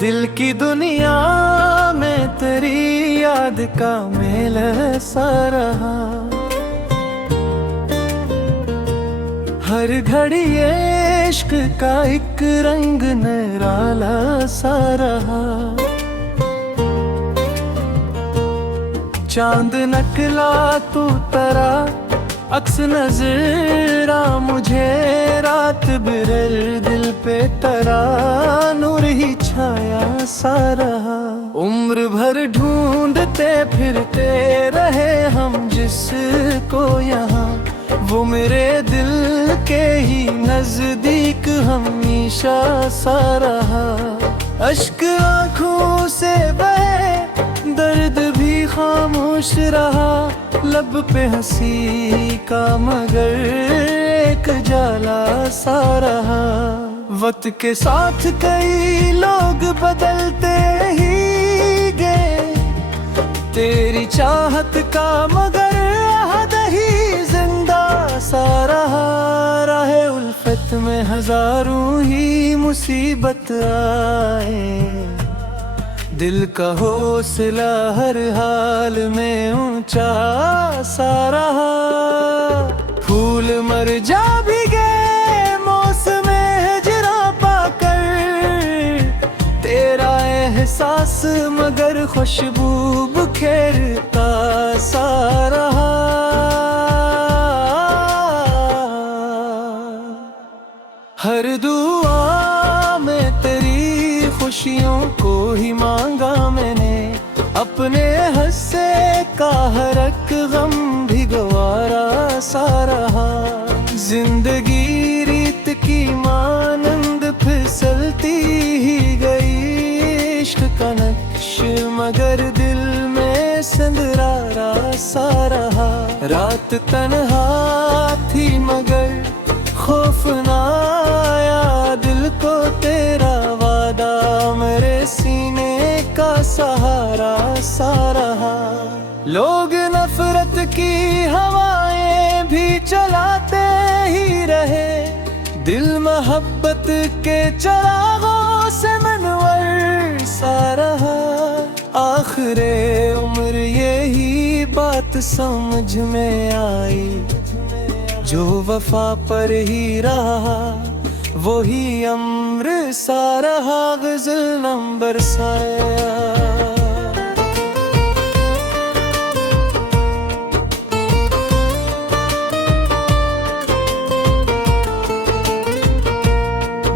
दिल की दुनिया में तेरी याद का मेल सा रहा। हर घड़ी इश्क का एक रंग निराला सा रहा। चांद नकला तू तरा अक्स नजर आ मुझे, रात बिरल दिल पे तरा नूर ही छाया सा रहा। उम्र भर ढूंढते फिरते रहे हम जिसको यहाँ, वो मेरे दिल के ही नजदीक हमेशा सा रहा। अश्क आँखों से बहे दर्द भी खामोश रहा, लब पे हंसी का मगर एक जाला सा रहा। वक्त के साथ कई लोग बदलते ही गए, तेरी चाहत का मगर अहद ही जिंदा सा रहा। राहे उल्फत में हजारों ही मुसीबत आए, दिल का हौसला हर हाल में ऊंचा सा रहा। फूल मर जा भी गए मौसम हिजरा पाकर, तेरा एहसास मगर खुशबू बिखेरता सा रहा। हर दुआ में तेरी खुशियों को ही मांगा मैंने, अपने हंसे का हर एक गम भी गवारा सा रहा। जिंदगी रीत की मानंद फिसलती ही गई, इश्क का नक्श मगर दिल में संदरारा सा रहा। रात तन्हा थी मगर खौफ ना आया, दिल को तेरा वादा मेरे सीने का सहारा सा रहा। लोग नफरत की हवाएं भी चलाते ही रहे, दिल मोहब्बत के चिरागों से मनवर सा रहा। आखिरे उम्र यही बात समझ में आई, जो वफा पर ही रहा वही अम्र सा रहा। गजल नंबर साया।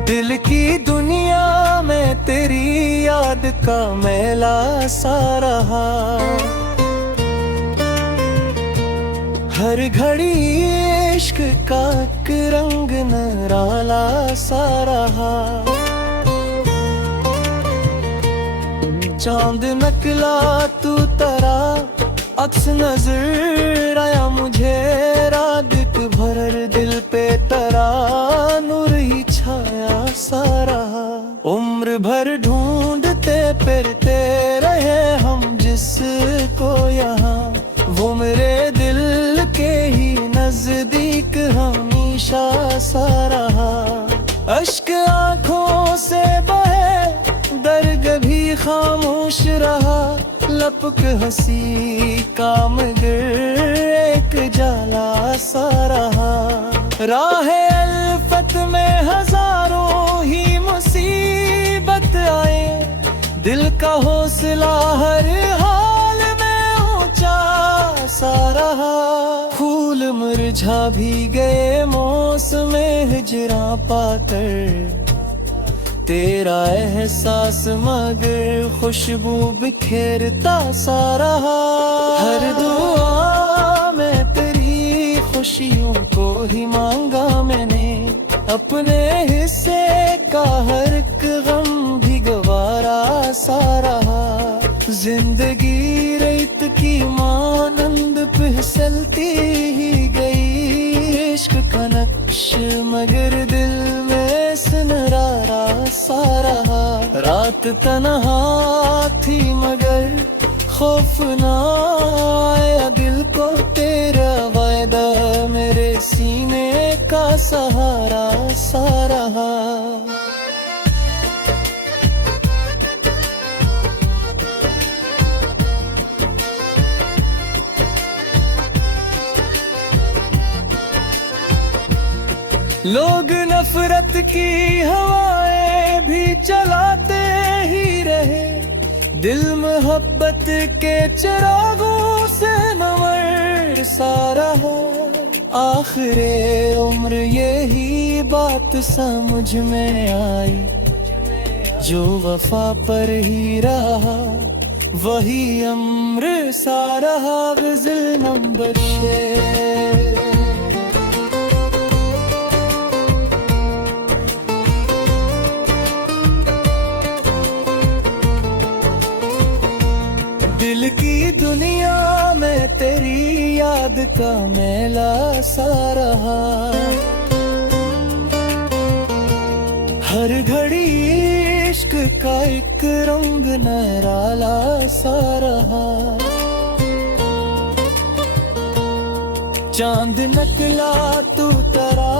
दिल की दुनिया में तेरी याद का मेला सा रहा। हर घड़ी इश्क का एक रंग निराला सा रहा। चांद नकला तू तरा अक्स नजर आया मुझे, रात भर दिल पे तरा नूर ही छाया सा रहा। उम्र भर ढूंढते फिरते रहे हम जिसको यहाँ, वो मेरे दिल के ही नजदीक हमेशा सा रहा। अश्क आँखों से बहे दर्द भी खामोश रहा, लपक हंसी का मगर एक जाला सा रहा। राहे अल्फत में हजारों ही मुसीबत आए, दिल का हौसला हर हाल में ऊंचा सा रहा। फूल मुरझा भी गए मौसम हिजरा पाकर, तेरा एहसास मगर खुशबू बिखेरता सा रहा। हर दुआ में तेरी खुशियों को ही मांगा मैंने, अपने हिस्से का हर एक गम भी गवारा सा रहा। जिंदगी रेत की मानंद फिसलती ही गई, इश्क का नक्श मगर दिल में सनरारा सा रहा। रात तन्हा थी मगर खौफ ना आया, दिल को तेरा वायदा मेरे सीने का सहारा सा रहा। लोग नफरत की हवाएं भी चलाते ही रहे, दिल मोहब्बत के चिरागों से नवर सा रहा। आखिरे उम्र यही बात समझ में आई, जो वफा पर ही रहा वही अम्र सा रहा। ग़ज़ल नंबर 6। दिल की दुनिया में तेरी याद का मेला सा रहा, हर घड़ी इश्क का एक रंग निराला सा रहा। चांद निकला तू तरा,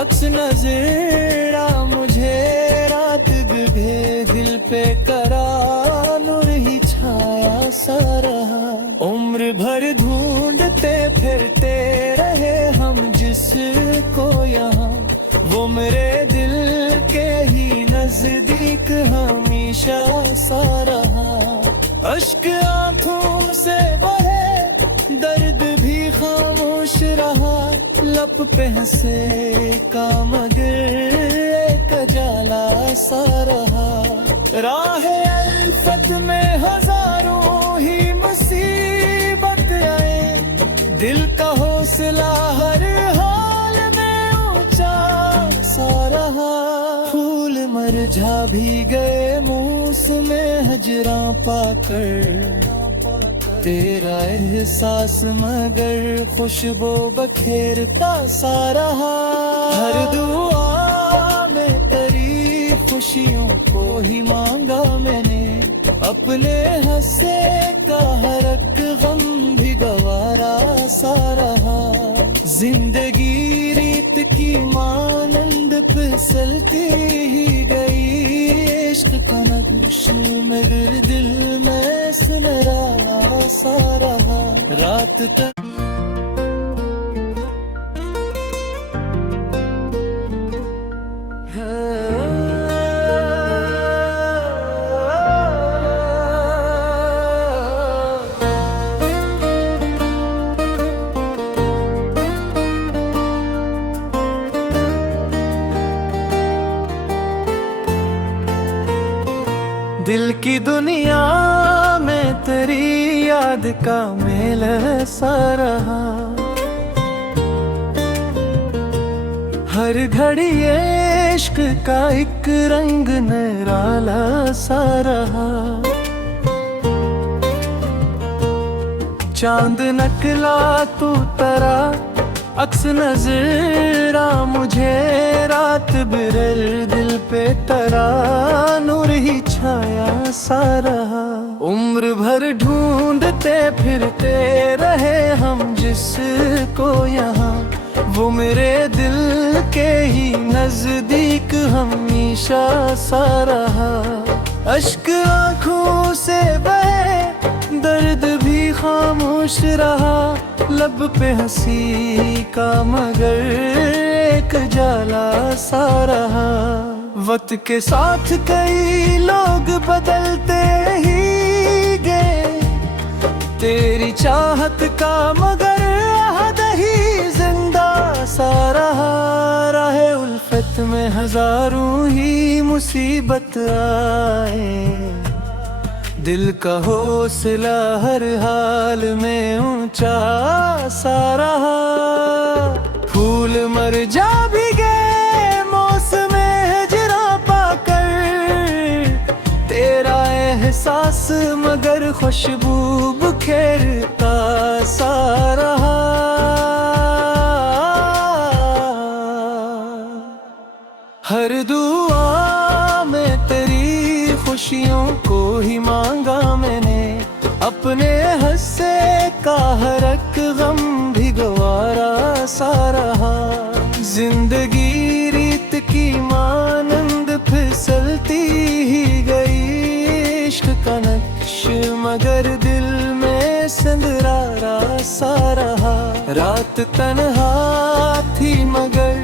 अक्स नज़रा मुझे रात डूबे दिल पे करा, नूर ही छाया सा रहा। उम्र भर ढूंढते फिरते रहे हम जिसको यहाँ, वो मेरे दिल के ही नजदीक हमेशा सा रहा। अश्क आंखों से बहे, दर्द भी खामोश रहा, लब पे हंसे का मगर एक जाला सा रहा। राह अल्फत में हजारों ही मुसीबत आए, दिल का हौसला हर हाल में ऊंचा सा रहा। फूल मरझा भी गए मौसम हजरा पाकर, तेरा एहसास मगर खुशबू बखेरता सा रहा। हर दुआ में तेरी खुशियों को ही मांगा मैंने, अपने हंसे का हर एक गम भी गवारा सा रहा। जिंदगी रीत की मानंद फिसलती ही गई, इश्क का नक्श मगर दिल में सुनहरा सा रहा। रात तक दिल की दुनिया में तेरी याद का मेल सा रहा, हर घड़ी इश्क का एक रंग निराला सा रहा। चांद नकला तू तरा, अक्स नज़रा मुझे रात बिरल दिल पे तरा, नूर ही छाया सा रहा। उम्र भर ढूंढते फिरते रहे हम जिसको यहाँ, वो मेरे दिल के ही नजदीक हमेशा सा रहा। अश्क आंखों से बहे, दर्द भी खामोश रहा, लब पे हंसी का मगर एक जाला सा रहा। वक्त के साथ कई लोग बदलते ही गए, तेरी चाहत का मगर अहद ही जिंदा सा रहा। राहे उल्फत में हजारों ही मुसीबत आए, दिल का हौसला हर हाल में ऊंचा सा रहा। फूल मरझा भी गए मौसम हिजरा पाकर, तेरा एहसास मगर खुशबू बखेरता सा रहा। हर दुआ में तेरी खुशियों को ही मांगा मैंने, अपने हंसे का हर एक गम भी गवारा सा रहा। जिंदगी रीत की मानंद फिसलती ही गई, इश्क का नक्श मगर दिल में संदरारा सा रहा। रात तन्हा थी मगर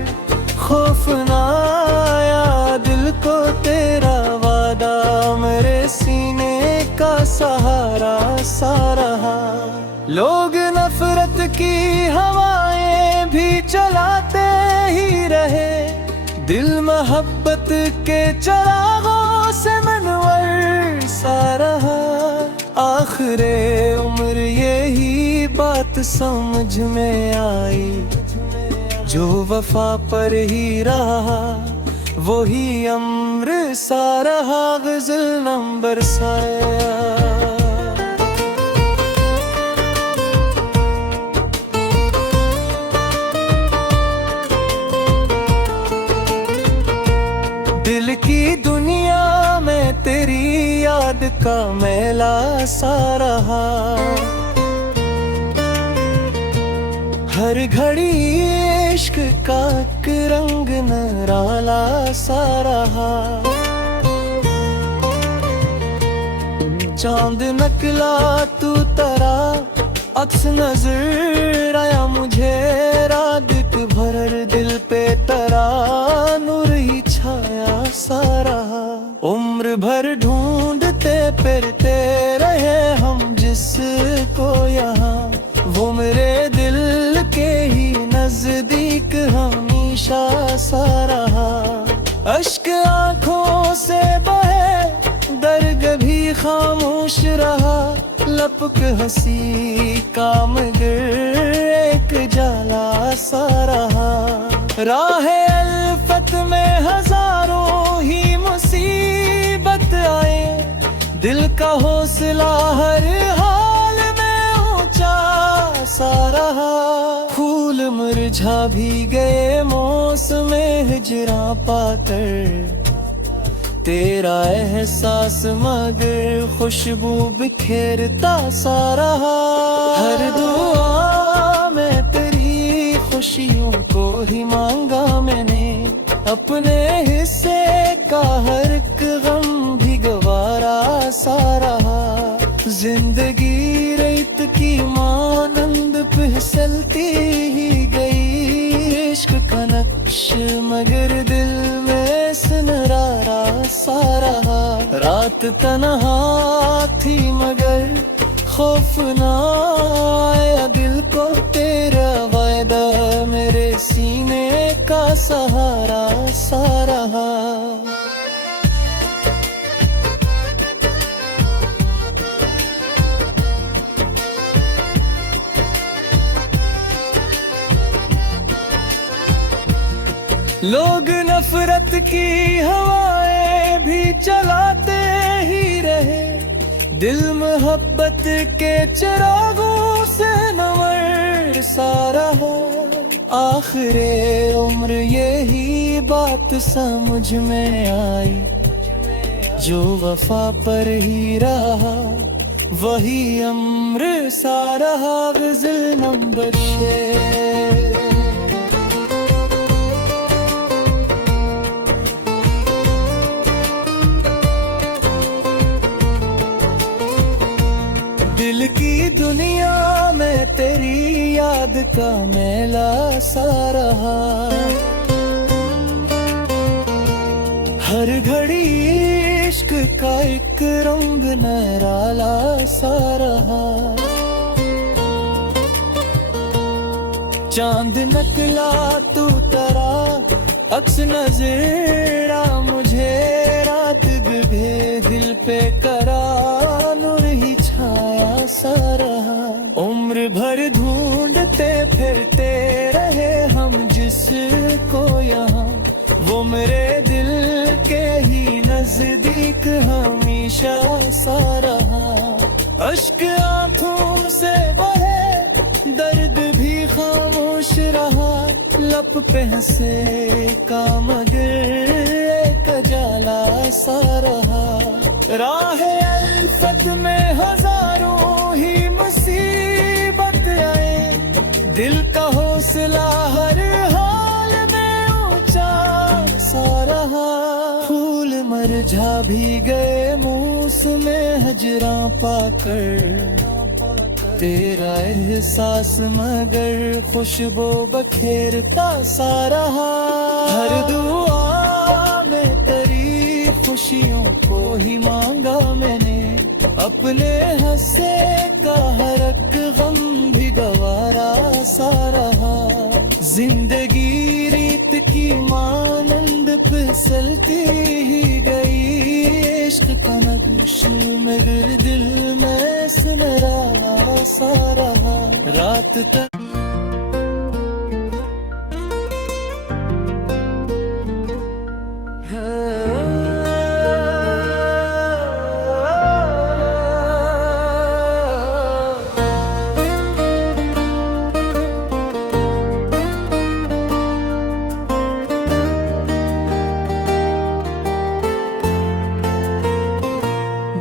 सा रहा। लोग नफरत की हवाएं भी चलाते ही रहे, दिल मोहब्बत के चिरागों से मनवर सा रहा। आखिरे उम्र यही बात समझ में आई, जो वफा पर ही रहा वही अम्र सा रहा। गजल नंबर साया। दिल की दुनिया में तेरी याद का मेला सा रहा। हर घड़ी इश्क का एक रंग निराला सा रहा। चांद नकला तू तरा अक्स नजर आया मुझे, रात भर दिल पे तरा नूर ही छाया सा रहा। उम्र भर ढूंढते फिरते रहे हम जिसको यहाँ, वो मेरे दिल के ही नजदीक हमेशा सा रहा। अश्क आंखों से बहे दर्द भी खामोश रहा, लपक हंसी का मगर एक जाला सा रहा। राह अल्फत में हजारों ही मुसीबत आए, दिल का हौसला हर हाल में ऊंचा सा रहा। फूल मुरझा भी गए मौसम हिजरा पाकर, तेरा एहसास मगर खुशबू बिखेरता सा रहा। हर दुआ में तेरी खुशियों को ही मांगा मैंने, अपने हिस्से का हर एक गम भी गवारा सा रहा। जिंदगी रेत की मानंद फिसलती ही गई, इश्क का नक्श मगर दिल में सनरारा सा रहा। रात तन्हा थी मगर खौफ ना आया दिल को, तेरा वायदा मेरे सीने का सहारा सा रहा। लोग नफरत की हवाएं भी चलाते ही रहे, दिल मोहब्बत के चिरागों से नवर सा रहा। आखिरे उम्र यही बात समझ में आई, जो वफा पर ही रहा वही अम्र सा रहा। गजल नंबर 6। दिल की दुनिया में तेरी याद का मेला सा रहा। हर घड़ी इश्क का एक रंग निराला सा रहा। चांद नकला तू तरा अक्स नजर आ मुझे, रात भी दिल पे करा नूर ही छाया सा रहा। उम्र भर ढूंढते फिरते रहे हम जिसको यहाँ, वो मेरे दिल के ही नजदीक हमेशा सा रहा। अश्क आंखों से बहे दर्द भी खामोश रहा, लब पे हंसे का मगर एक जाला सा रहा। राह अल्फत में हजारों ही मुसीबत आए, दिल का हौसला हर हाल में ऊंचा सा रहा। फूल मुरझा भी गए मौसम हिजरा पाकर, तेरा एहसास मगर खुशबू बखेरता सा रहा। हर दुआ में तेरी खुशियों को ही मांगा मैंने, अपने हंसे का हर एक गम भी गवारा सा रहा। जिंदगी रीत की मानंद फिसलती ही गई। इश्क का नक्श मगर दिल में सुनहरा सा रहा। रात तक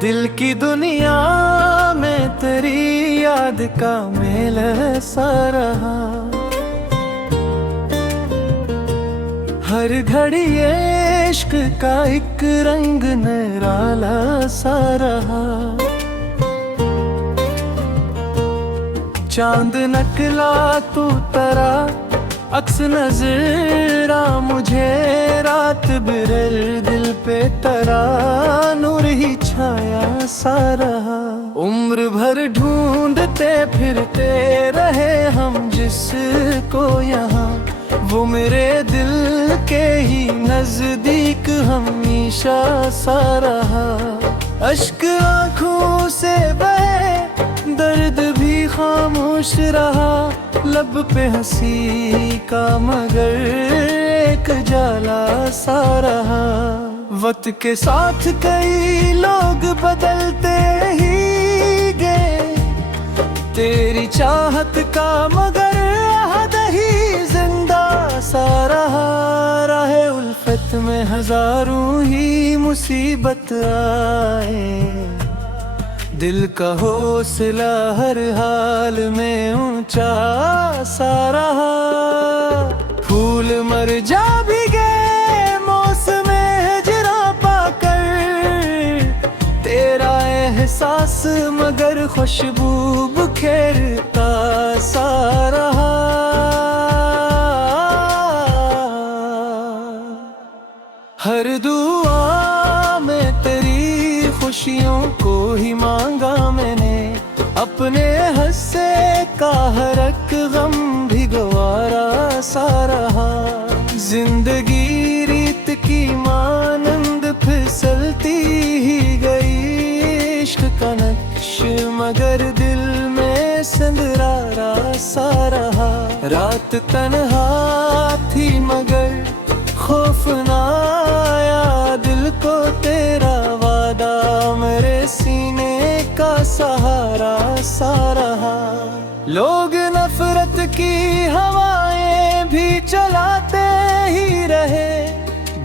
दिल की दुनिया में तेरी याद का मेल सा रहा। हर घड़ी इश्क का एक रंग निराला सा रहा। चांद नकला तू तरा अक्स नजर आ मुझे। रात बिरल दिल पे तरा नूर ही छाया सा रहा। उम्र भर ढूंढते फिरते रहे हम जिसको यहाँ। वो मेरे दिल के ही नजदीक हमेशा सा रहा। अश्क आँखों से बहे दर्द भी खामोश रहा। लब पे हंसी का मगर एक जाला सा रहा। वक्त के साथ कई लोग बदलते ही गए। तेरी चाहत का मगर अहद ही जिंदा सा रहा। राहे उल्फत में हजारों ही मुसीबत आए। दिल का हौसला हर हाल में ऊंचा सा रहा। फूल मर जा भी गए मौसम हिजरा पाकर। तेरा एहसास मगर खुशबू बिखेरता सा रहा। हर दुआ में तेरी खुशियों को ही मांगा मैंने। अपने हंसे का हर एक गम भी गवारा सा रहा। जिंदगी रीत की मानंद फिसलती ही गई। इश्क का नक्श मगर दिल में संदरारा सा रहा। रात तन्हा थी मगर खौफ ना आया। दिल को तेरा वादा मेरे सीने का सहारा सा रहा। लोग नफरत की हवाएं भी चलाते ही रहे।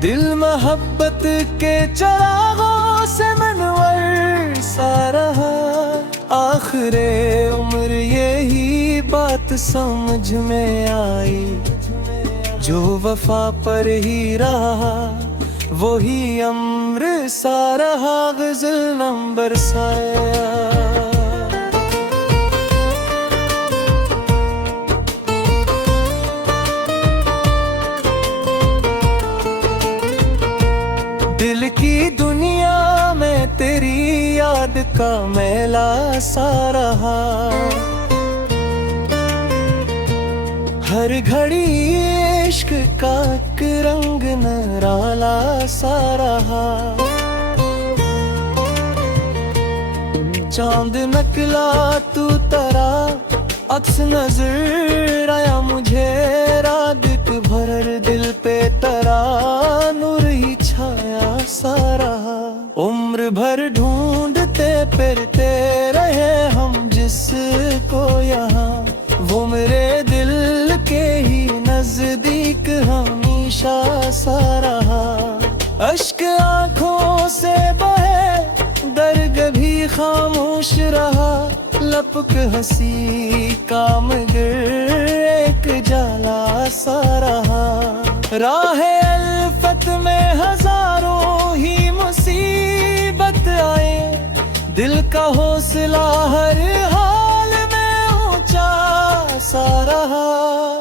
दिल मोहब्बत के चिरागों से मनवर सा रहा। आखिरे उम्र यही बात समझ में आई। जो वफा पर ही रहा वही अम्र सा रहा। गजल नंबर साया। दिल की दुनिया में तेरी याद का मेला सा रहा। हर घड़ी इश्क का एक रंग निराला सा रहा। चांद नकला तू तरा अक्स नजर आया मुझे। रात भर दिल पे तरा नूर ही छाया सा रहा। उम्र भर ढूंढते फिरते रहे हम जिसको यहाँ। वो मेरे दिल के ही नजदीक हमेशा सा रहा। अश्क आँखों से बहे दर्द भी खामोश रहा। लपक हंसी का मगर एक जाला सा रहा। राहे अल्फत में हजारों ही मुसीबत आए। दिल का हौसला हर हाल में ऊंचा सा रहा।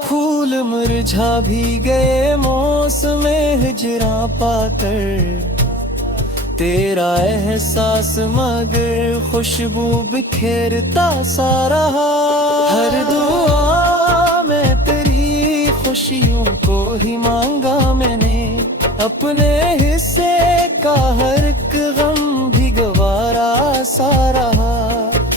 फूल मुरझा भी गए मौसम हिजरा पाकर। तेरा एहसास मगर खुशबू बिखेरता सा रहा। हर दुआ में तेरी खुशियों को ही मांगा मैंने, अपने हिस्से का हर एक गम भी गवारा सा रहा।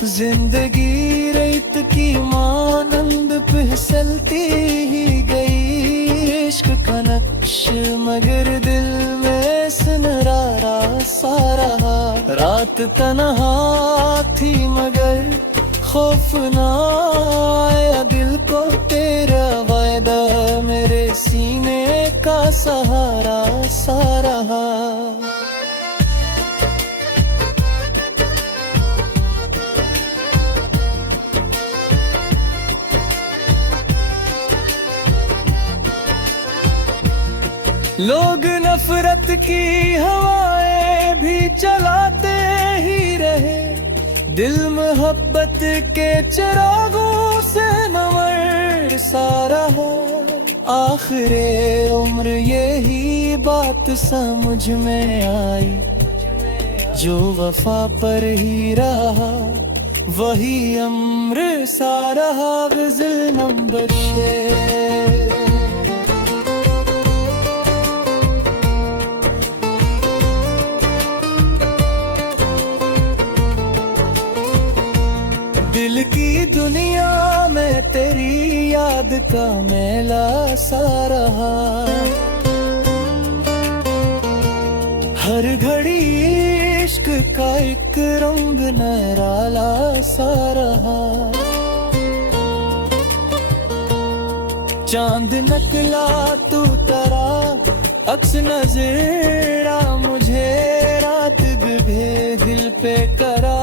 जिंदगी रेत की मानंद फिसलती ही गई, इश्क का नक्श मगर दिल में सुनहरा सा रहा। रात तन्हा थी मगर खौफ ना आया दिल को, तेरा वायदा मेरे सीने का सहारा सा रहा। लोग नफरत की हवाएं भी चलाते ही रहे, दिल मोहब्बत के चिरागों से नवर सा रहा। आखिरे उम्र यही बात समझ में आई, जो वफा पर ही रहा वही अम्र सा रहा। ग़ज़ल नंबर 6। दिल की दुनिया में तेरी याद का मेला सा रहा। हर घड़ी इश्क का एक रंग निराला सा रहा। चांद नकला तू तरा अक्स नजरा मुझे, रात भी दिल पे करा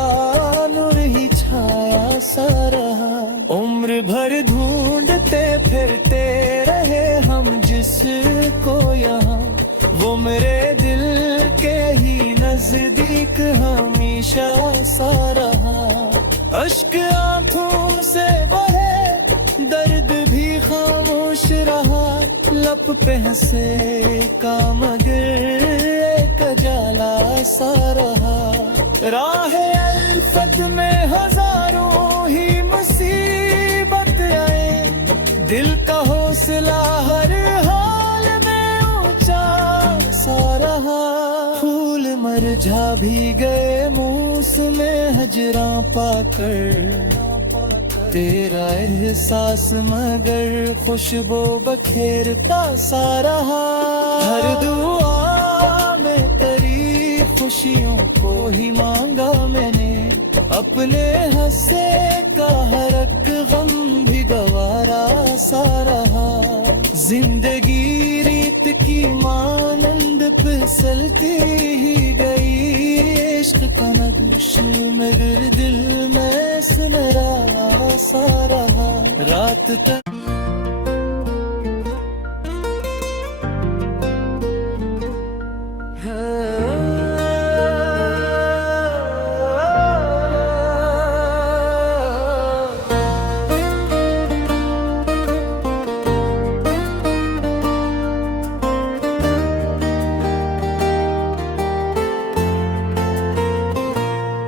नूर ही छाया सा रहा। उम्र भर ढूंढते फिरते रहे हम जिसको यहाँ, वो मेरे दिल के ही नजदीक हमेशा सा रहा। अश्क आंखों से बहे दर्द भी खामोश रहा, लब पे हंसे का मगर एक जाला सा रहा। राह अल्फत में हजारों ही मुसीबत आए, दिल का हौसला हर हाल में ऊंचा सा रहा। फूल मरझा भी गए मौसम हजरा पाकर, तेरा एहसास मगर खुशबू बखेरता सा रहा। हर दुआ में तेरी खुशियों को ही मांगा मैंने, अपने हंसे का हर एक गम भी गवारा सा रहा। जिंदगी रीत की मानंद फिसलती ही गई, इश्क का नक्श मगर दिल में सुनहरा सा रहा। रात तक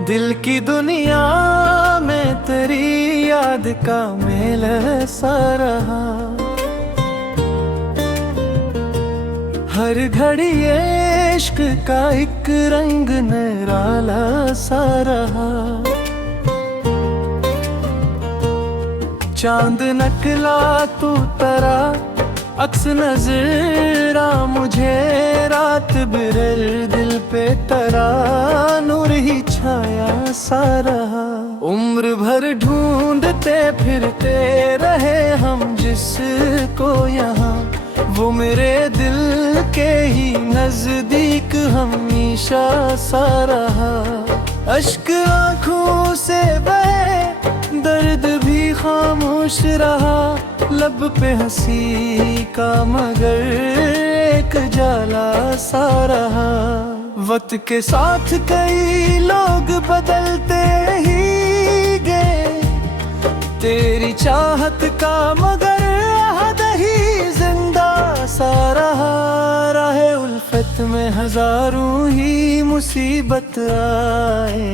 दिल की दुनिया में तेरी याद का मेल सा रहा। हर घड़ी इश्क का एक रंग निराला सा रहा। चांद नकला तू तरा अक्स नजरा मुझे, रात बिरल दिल पे तरा नूर ही छाया सा रहा। उम्र भर ढूंढते फिरते रहे हम जिसको यहाँ, वो मेरे दिल के ही नजदीक हमेशा सा रहा। अश्क आंखों से बहे दर्द भी खामोश रहा, लब पे हंसी का मगर एक जाला सा रहा। वक्त के साथ कई लोग बदलते ही गए, तेरी चाहत का मगर अहद ही जिंदा सा रहा। राहे उल्फत में हजारों ही मुसीबत आए,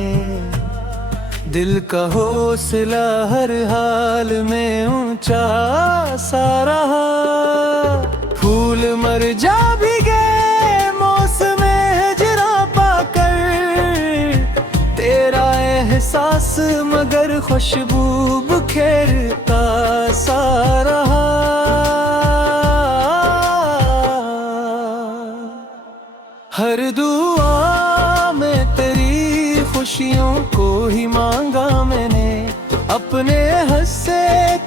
दिल का हौसला हर हाल में ऊंचा सा रहा। फूल मर जा भी गए मौसम हिजरा पाकर, तेरा एहसास मगर खुशबू बिखेरता सा रहा। हर दुआ में तेरी खुशियों को ही मांगा मैंने, अपने हंसे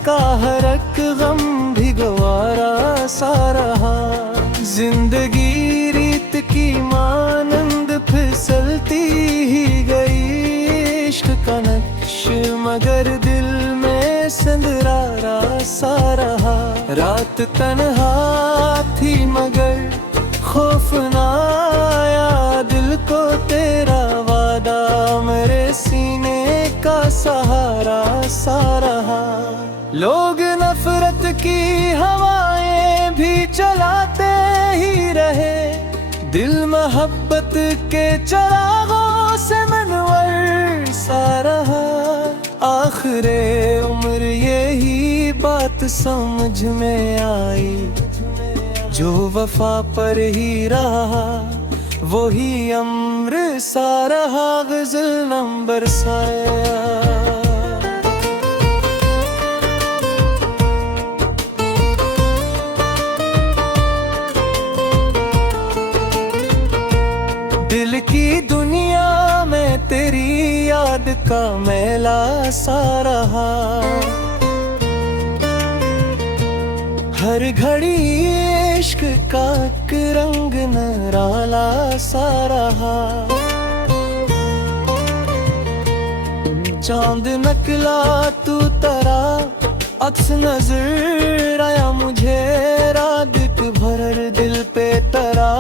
का हर एक गम भी गवारा सा रहा। जिंदगी रीत की मानंद फिसलती ही गई, इश्क का नक्श मगर दिल में संदरारा सा रहा। रात तन्हा थी मगर खौफ ना आया, दिल को तेरा वादा मेरे सीने का सहारा सा रहा। लोग नफरत की हवाएं भी चलाते ही रहे, दिल मोहब्बत के चिरागों से मनवर सा रहा। आखिरे उम्र यही बात समझ में आई, जो वफा पर ही रहा वही अम्र सा रहा। गजल नंबर साया। दिल की दुनिया में तेरी याद का मेला सा रहा। हर घड़ी इश्क का एक रंग निराला सा रहा। चांद नकला तू तरा अक्स नजर आया मुझे, रात भर दिल पे तरा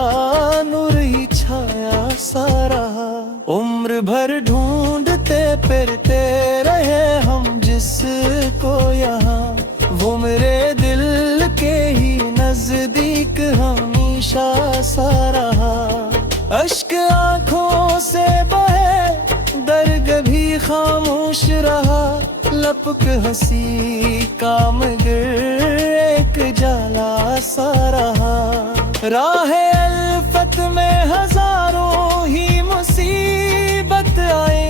नूर ही छाया सा रहा। उम्र भर ढूंढते फिरते रहे हम जिसको यहाँ, वो मेरे दिल के ही नजदीक हमेशा सा रहा। अश्क आंखों से बहे दर्द भी खामोश रहा, लपक हंसी का मगर एक जाला सा रहा। राहे अल्फत में हजारों ही मुसीबत आए,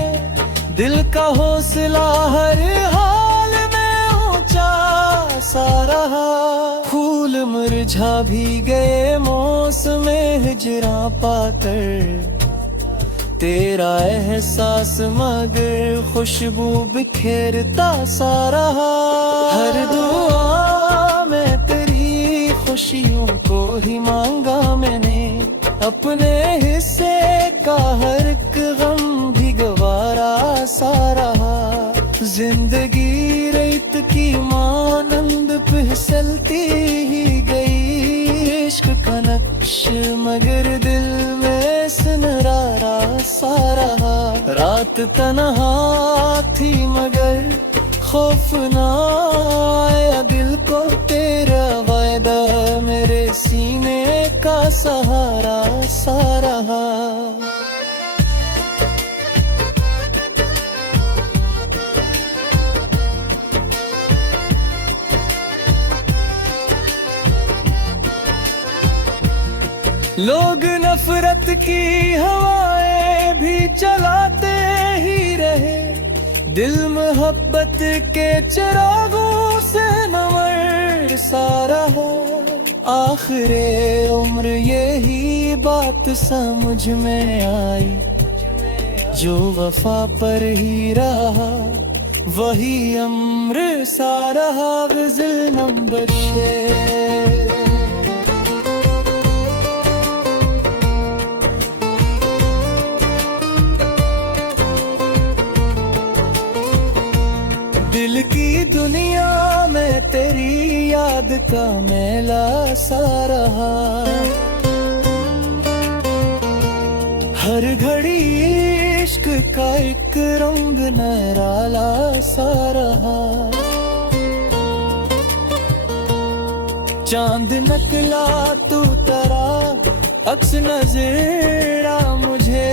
दिल का हौसला हर हाल में ऊंचा सा रहा। फूल मुरझा भी गए मौसम हिजरा पाकर, तेरा एहसास मगर खुशबू बिखेरता सा रहा। हर दुआ में तेरी खुशियों को ही मांगा मैंने, अपने हिस्से का हर एक गम भी गवारा सा रहा। जिंदगी रेत की मानंद फिसलती ही गई, इश्क का नक्श मगर दिल में सनरारा सा रहा। रात तन्हा थी मगर खौफ ना आया, दिल को तेरा वायदा मेरे सीने का सहारा सा रहा। लोग नफरत की हवाएं भी चलाते ही रहे, दिल मोहब्बत के चिरागों से नवर सा रहा। आखिरे उम्र यही बात समझ में आई, जो वफा पर ही रहा वही अम्र सा रहा। गजल नंबर 6। दिल की दुनिया में तेरी याद का मेला सा रहा। हर घड़ी इश्क का एक रंग निराला सा रहा। चांद नकला तू तरा अक्स नजरा मुझे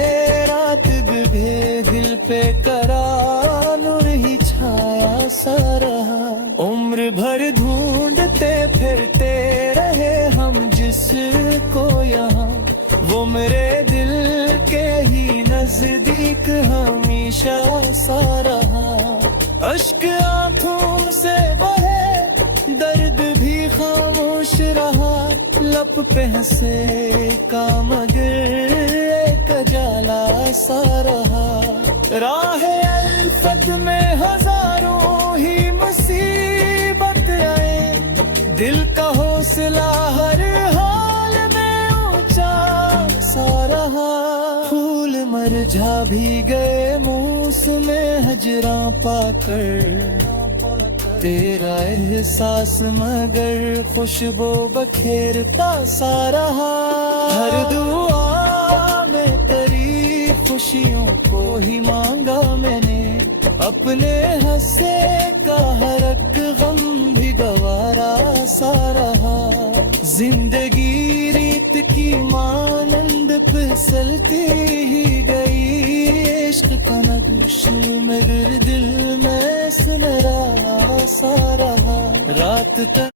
रात बिभे दिल पे करा नूर ही छाया सा रहा। उम्र भर ढूंढते फिरते रहे हम जिसको यहाँ, वो मेरे दिल के ही नजदीक हमेशा सा रहा। अश्क आंखों से बहे दर्द भी खामोश रहा, लब पे हंसे का मगर एक जाला सा रहा। राह अल्फत में हजारों ही मुसीबत आए, दिल का हौसला हर हाल में ऊंचा सा रहा। फूल मरझा भी गए मौसम हजरा पाकर, तेरा एहसास मगर खुशबू बखेरता सा रहा। हर दुआ में तेरी खुशियों को ही मांगा मैंने, अपने हंसे का हर एक गम भी गवारा सा रहा। जिंदगी रीत की मानंद फिसलती ही गई, इश्क का नक्श मगर दिल में सुनहरा सा रहा। रात तक